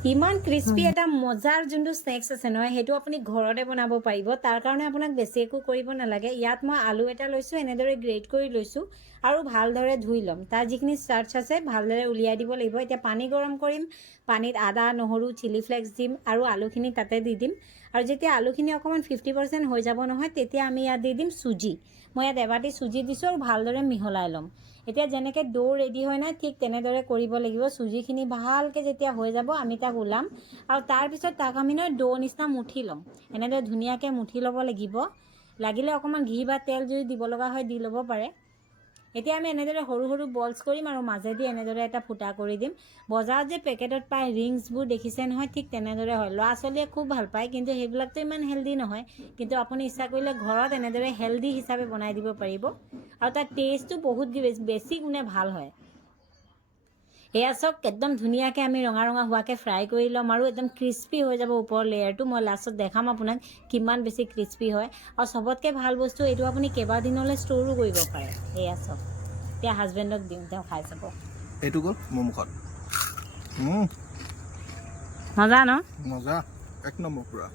ইমান ক্ৰিস্পি এটা মজাৰ যোনটো স্নেক্স আছে নহয় সেইটো আপুনি ঘৰতে বনাব পাৰিব তাৰ কাৰণে আপোনাক বেছি একো কৰিব নালাগে ইয়াত মই আলু এটা লৈছোঁ এনেদৰে গ্ৰেট কৰি লৈছোঁ আৰু ভালদৰে ধুই ল'ম তাৰ যিখিনি ষ্টাৰ্চ আছে ভালদৰে উলিয়াই দিব লাগিব এতিয়া পানী গৰম কৰিম পানীত আদা নহৰু চিলি ফ্লেক্স দিম আৰু আলুখিনি তাতে দি দিম আৰু যেতিয়া আলুখিনি অকণমান 50% হৈ যাব নহয় তেতিয়া আমি ইয়াত দি দিম চুজি মই ইয়াত এবাটি চুজি দিছোঁ আৰু ভালদৰে মিহলাই ল'ম এতিয়া যেনেকৈ ডো ৰেডি হয় নাই ঠিক তেনেদৰে কৰিব লাগিব চুজিখিনি ভালকৈ যেতিয়া হৈ যাব আমি তাক ওলাম আৰু তাৰপিছত তাক আমি নহয় ডো নিচিনা মুঠি ল'ম এনেদৰে ধুনীয়াকৈ মুঠি ল'ব লাগিব লাগিলে অকণমান ঘি বা তেল যদি দিব লগা হয় দি ল'ব পাৰে এতিয়া আমি এনেদৰে সৰু সৰু বলছ কৰিম আৰু মাজেদি এনেদৰে এটা ফুটা কৰি দিম বজাৰত যে পেকেটত পায় ৰিংছবোৰ দেখিছে নহয় ঠিক তেনেদৰে হয় ল'ৰা ছোৱালীয়ে খুব ভাল পায় কিন্তু সেইবিলাকতো ইমান হেল্ডি নহয় কিন্তু আপুনি ইচ্ছা কৰিলে ঘৰত এনেদৰে হেল্ডি হিচাপে বনাই দিব পাৰিব আৰু তাৰ টেষ্টটো বহুত বেছি গুণে ভাল হয় এয়া চাওক একদম ধুনীয়াকৈ আমি ৰঙা ৰঙা হোৱাকৈ ফ্ৰাই কৰি ল'ম আৰু একদম ক্ৰিস্পি হৈ যাব ওপৰৰ লেয়াৰটো মই লাষ্টত দেখাম আপোনাক কিমান বেছি ক্ৰিস্পি হয় আৰু চবতকৈ ভাল বস্তু এইটো আপুনি কেইবাদিনলৈ ষ্ট'ৰো কৰিব পাৰে এয়া চাওক এতিয়া হাজবেণ্ডক দিওঁ তেওঁ খাই চাব এইটো গ'ল মোৰ মুখত মজা ন মজা এক নম্বৰ পুৰা